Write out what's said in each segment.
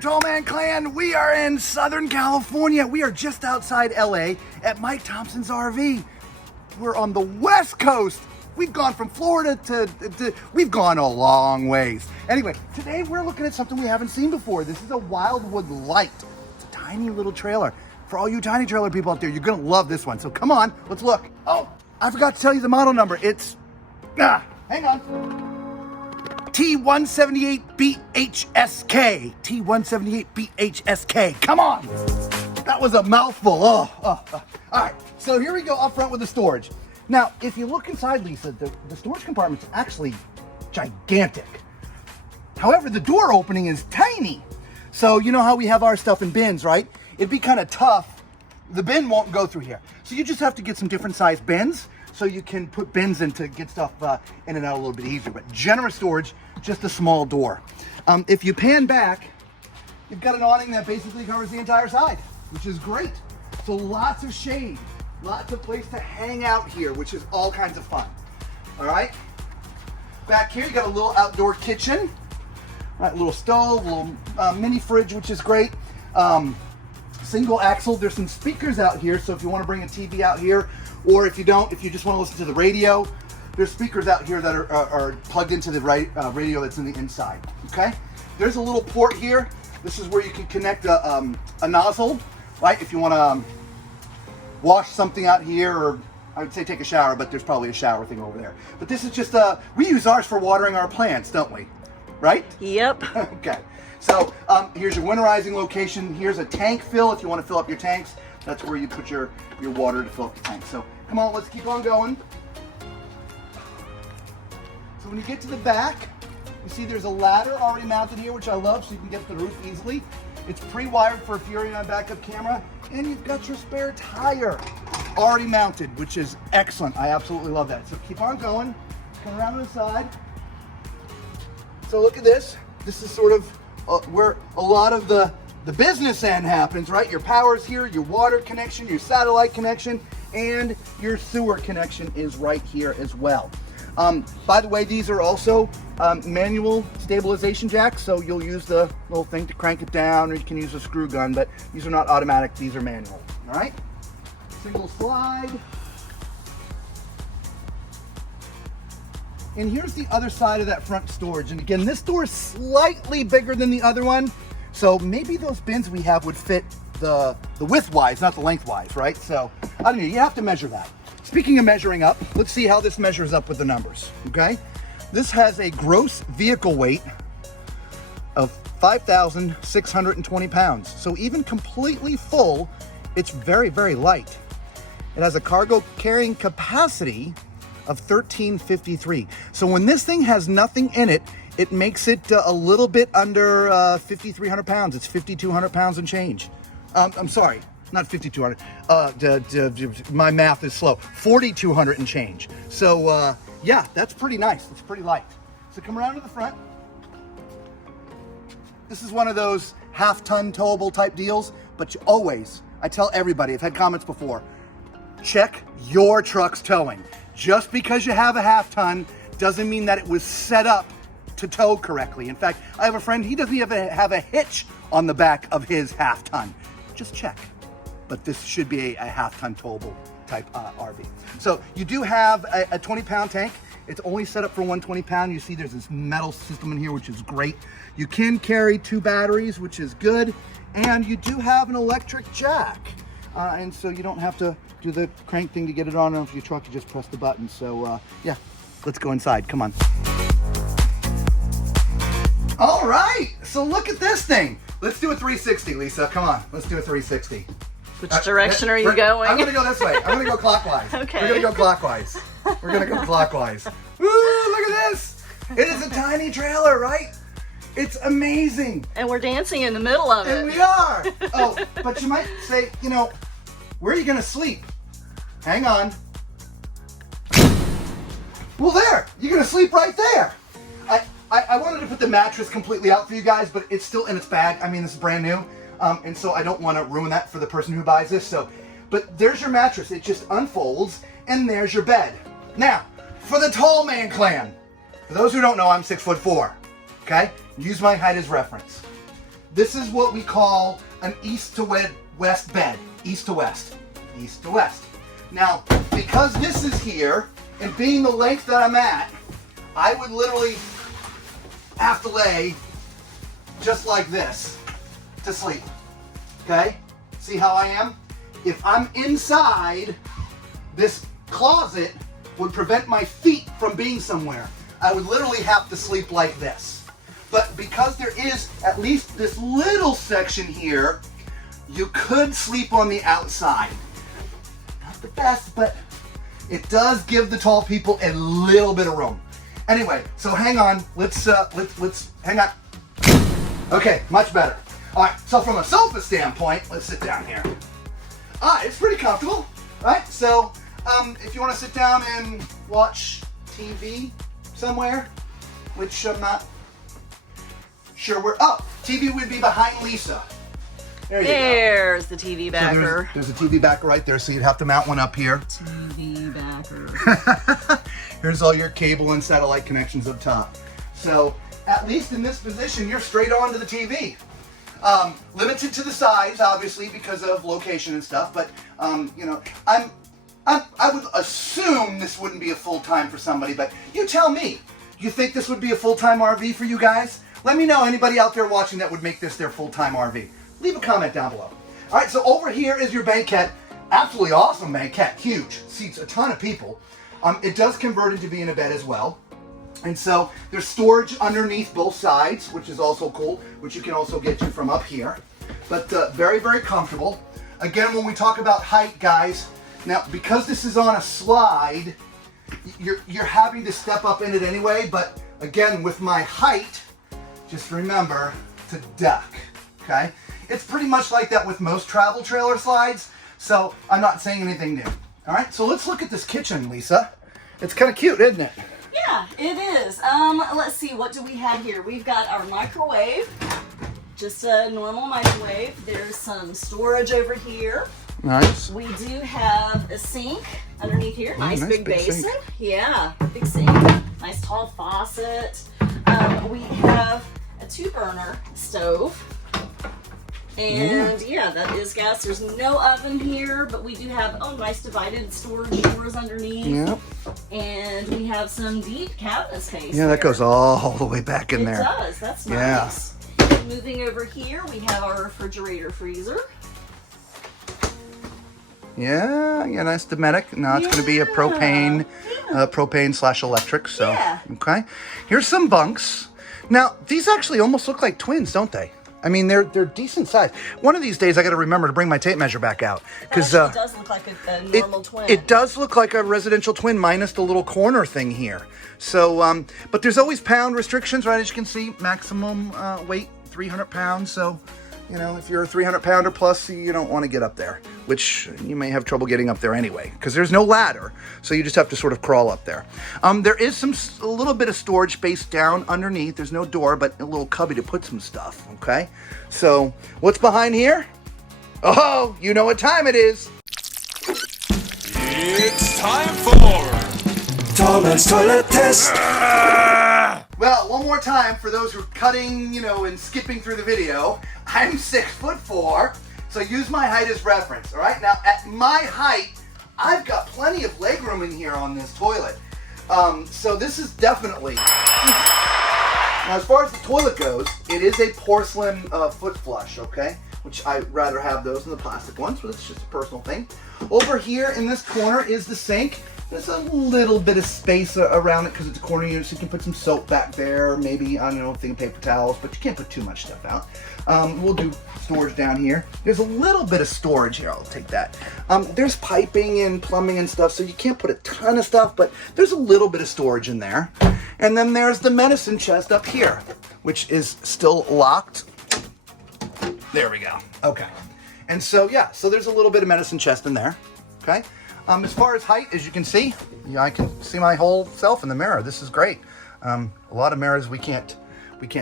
there, Tall Man Clan. We are in Southern California. We are just outside LA at Mike Thompson's RV. We're on the West Coast. We've gone from Florida to we've gone a long ways. Anyway, today we're looking at something we haven't seen before. This is a Wildwood Lite. It's a tiny little trailer. For all you tiny trailer people out there, you're gonna love this one. So come on, let's look. Oh, I forgot to tell you the model number. It's, hang on. T178BHSK. T178BHSK. Come on. That was a mouthful. All right, so here we go up front with the storage. Now, if you look inside, Lisa, the storage compartment's actually gigantic. However, the door opening is tiny. So you know how we have our stuff in bins, right? It'd be kind of tough. The bin won't go through here. So you just have to get some different size bins so you can put bins in to get stuff in and out a little bit easier. But generous storage, just a small door. If you pan back, you've got an awning that basically covers the entire side, which is great. So lots of shade, lots of place to hang out here, which is all kinds of fun. All right. Back here, you got a little outdoor kitchen, right? Little stove, little mini fridge, which is great. Single axle. There's some speakers out here, so if you want to bring a TV out here, or if you don't, if you just want to listen to the radio, there's speakers out here that are plugged into the radio that's in the inside. Okay. There's a little port here. This is where you can connect a nozzle, right? If you want to wash something out here, or I would say take a shower, but there's probably a shower thing over there. But this is just we use ours for watering our plants, don't we? Right? Yep. Okay. So here's your winterizing location. Here's a tank fill if you want to fill up your tanks. That's where you put your water to fill up the tank. So come on, let's keep on going. So when you get to the back, you see there's a ladder already mounted here, which I love, so you can get to the roof easily. It's pre-wired for a Furrion backup camera, and you've got your spare tire already mounted, which is excellent. I absolutely love that. So keep on going. Come around to the side. So look at this. This is sort of where a lot of the business end happens, right? Your power's here, your water connection, your satellite connection, and your sewer connection is right here as well. By the way, these are also manual stabilization jacks, so you'll use the little thing to crank it down, or you can use a screw gun, but these are not automatic, these are manual, all right? Single slide. And here's the other side of that front storage. And again, this door is slightly bigger than the other one, so maybe those bins we have would fit the width-wise, not the length-wise, right? So, I don't know, you have to measure that. Speaking of measuring up, let's see how this measures up with the numbers, okay? This has a gross vehicle weight of 5,620 pounds. So even completely full, it's very, very light. It has a cargo carrying capacity of 1,353. So when this thing has nothing in it, it makes it a little bit under 5,300 pounds. It's 5,200 pounds and change. I'm sorry. Not 5,200. My math is slow. 4,200 and change. So yeah, that's pretty nice. It's pretty light. So come around to the front. This is one of those half-ton towable type deals, but you always, I tell everybody, I've had comments before, check your truck's towing. Just because you have a half-ton doesn't mean that it was set up to tow correctly. In fact, I have a friend, he doesn't even have a hitch on the back of his half-ton. Just check. But this should be a half-ton towable type RV. So you do have a 20-pound tank. It's only set up for 120 pound. You see there's this metal system in here, which is great. You can carry 2 batteries, which is good. And you do have an electric jack. And so you don't have to do the crank thing to get it on off your truck. You just press the button. So yeah, let's go inside. Come on. All right, so look at this thing. Let's do a 360, Lisa. Come on, let's do a 360. Which direction are you going? I'm gonna go this way. I'm gonna go clockwise. Okay. We're gonna go clockwise. We're gonna go clockwise. Woo, look at this. It is a tiny trailer, right? It's amazing. And we're dancing in the middle of it. And we are. Oh, but you might say, you know, where are you gonna sleep? Hang on. Well, there, you're gonna sleep right there. I wanted to put the mattress completely out for you guys, but it's still in its bag. I mean, this is brand new. And so I don't want to ruin that for the person who buys this. So, but there's your mattress. It just unfolds, and there's your bed. Now, for the Tall Man Clan, for those who don't know, I'm 6'4", okay? Use my height as reference. this is what we call an east to west bed. East to west. East to west. Now, because this is here, and being the length that I'm at, I would literally have to lay just like this to sleep. Okay? See how I am? If I'm inside, this closet would prevent my feet from being somewhere. I would literally have to sleep like this. But because there is at least this little section here, you could sleep on the outside. Not the best, but it does give the tall people a little bit of room. Anyway, so hang on. Let's hang on. Okay, much better. All right, so from a sofa standpoint, let's sit down here. All right, it's pretty comfortable, right? So if you want to sit down and watch TV somewhere, which I'm not sure where, oh, TV would be behind Lisa. There's the TV backer. So there's a TV backer right there, so you'd have to mount one up here. TV backer. Here's all your cable and satellite connections up top. So at least in this position, you're straight on to the TV. Limited to the size, obviously, because of location and stuff. But you know, I would assume this wouldn't be a full-time for somebody. But you tell me, you think this would be a full-time RV for you guys? Let me know, anybody out there watching that would make this their full-time RV. Leave a comment down below. All right, so over here is your banquette. Absolutely awesome banquette, huge, seats a ton of people. It does convert into being a bed as well. And so there's storage underneath both sides, which is also cool, which you can also get to from up here. But very, very comfortable. Again, when we talk about height, guys, now because this is on a slide, you're having to step up in it anyway. But again, with my height, just remember to duck, okay? It's pretty much like that with most travel trailer slides, so I'm not saying anything new. All right, so let's look at this kitchen, Lisa. It's kind of cute, isn't it? Yeah, it is. Let's see, what do we have here? We've got our microwave, just a normal microwave. There's some storage over here. Nice. We do have a sink underneath here. Nice big basin. Sink. Yeah, big sink. Nice tall faucet. We have a 2-burner stove. And yeah, that is gas. There's no oven here, but we do have, oh, nice divided storage drawers underneath. Yep. And we have some deep cabinet space. Yeah, that goes all the way back in there. It does. That's nice. Yeah. Moving over here, we have our refrigerator freezer. Yeah, nice Dometic. Now it's going to be a propane, propane/electric. So, okay. Here's some bunks. Now, these actually almost look like twins, don't they? I mean, they're decent size. One of these days, I got to remember to bring my tape measure back out because it does look like a normal twin. It does look like a residential twin minus the little corner thing here. So, but there's always pound restrictions, right? As you can see, maximum weight 300 pounds. So, you know, if you're a 300 pounder plus, you don't want to get up there, which you may have trouble getting up there anyway, because there's no ladder. So you just have to sort of crawl up there. There is a little bit of storage space down underneath. There's no door, but a little cubby to put some stuff, okay? So what's behind here? Oh, you know what time it is. It's time for Tall Man's Toilet Test. Well, one more time for those who are cutting, and skipping through the video. I'm 6'4", so use my height as reference, all right? Now, at my height, I've got plenty of legroom in here on this toilet. So this is definitely... Now, as far as the toilet goes, it is a porcelain foot flush, okay? Which I'd rather have those than the plastic ones, but it's just a personal thing. Over here in this corner is the sink. There's a little bit of space around it because it's a corner unit, so you can put some soap back there, maybe, I don't know, a thing of paper towels, but you can't put too much stuff out. We'll do storage down here. There's a little bit of storage here, I'll take that. There's piping and plumbing and stuff, so you can't put a ton of stuff, but there's a little bit of storage in there. And then there's the medicine chest up here, which is still locked. There we go. Okay. And so, yeah, so there's a little bit of medicine chest in there, okay? As far as height, as you can see, I can see my whole self in the mirror. This is great. A lot of mirrors we can't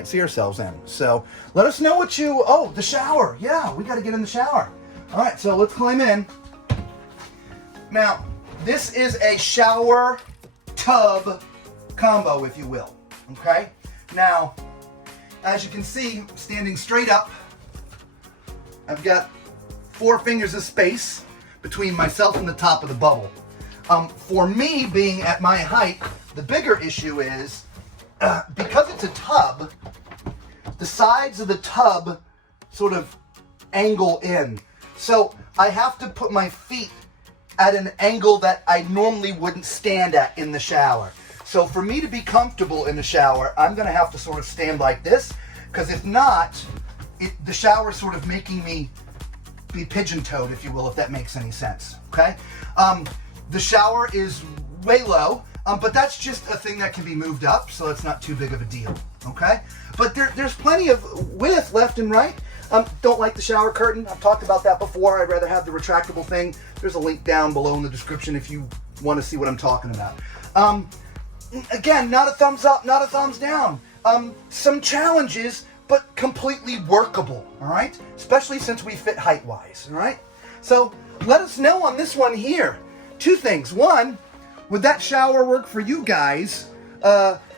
see ourselves in. So let us know what you, oh, the shower. Yeah, we got to get in the shower. All right, so let's climb in. Now, this is a shower tub combo, if you will, okay? Now, as you can see, standing straight up, I've got 4 fingers of space between myself and the top of the bubble. For me, being at my height, the bigger issue is, because it's a tub, the sides of the tub sort of angle in. So I have to put my feet at an angle that I normally wouldn't stand at in the shower. So for me to be comfortable in the shower, I'm gonna have to sort of stand like this, because if not, the shower is sort of making me be pigeon-toed, if you will, if that makes any sense, okay? The shower is way low, but that's just a thing that can be moved up, so it's not too big of a deal, okay? But there's plenty of width left and right. Don't like the shower curtain. I've talked about that before. I'd rather have the retractable thing. There's a link down below in the description if you want to see what I'm talking about. Again, not a thumbs up, not a thumbs down. Some challenges, but completely workable, all right? Especially since we fit height-wise, all right? So let us know on this one here. 2 things. 1, would that shower work for you guys?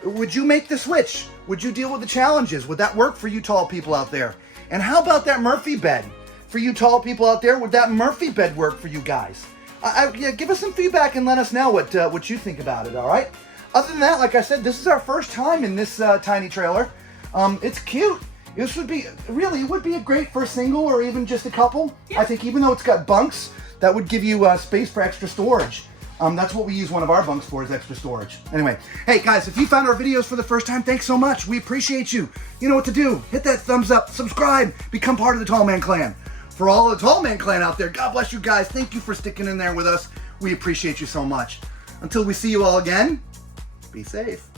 Would you make the switch? Would you deal with the challenges? Would that work for you tall people out there? And how about that Murphy bed? For you tall people out there, would that Murphy bed work for you guys? Yeah, give us some feedback and let us know what you think about it, all right? Other than that, like I said, this is our first time in this tiny trailer. It's cute. This would be, really, it would be a great for a single or even just a couple. Yeah. I think even though it's got bunks, that would give you space for extra storage. That's what we use one of our bunks for, is extra storage. Anyway, hey guys, if you found our videos for the first time, thanks so much. We appreciate you. You know what to do. Hit that thumbs up, subscribe, become part of the Tall Man Clan. For all of the Tall Man Clan out there, God bless you guys. Thank you for sticking in there with us. We appreciate you so much. Until we see you all again, be safe.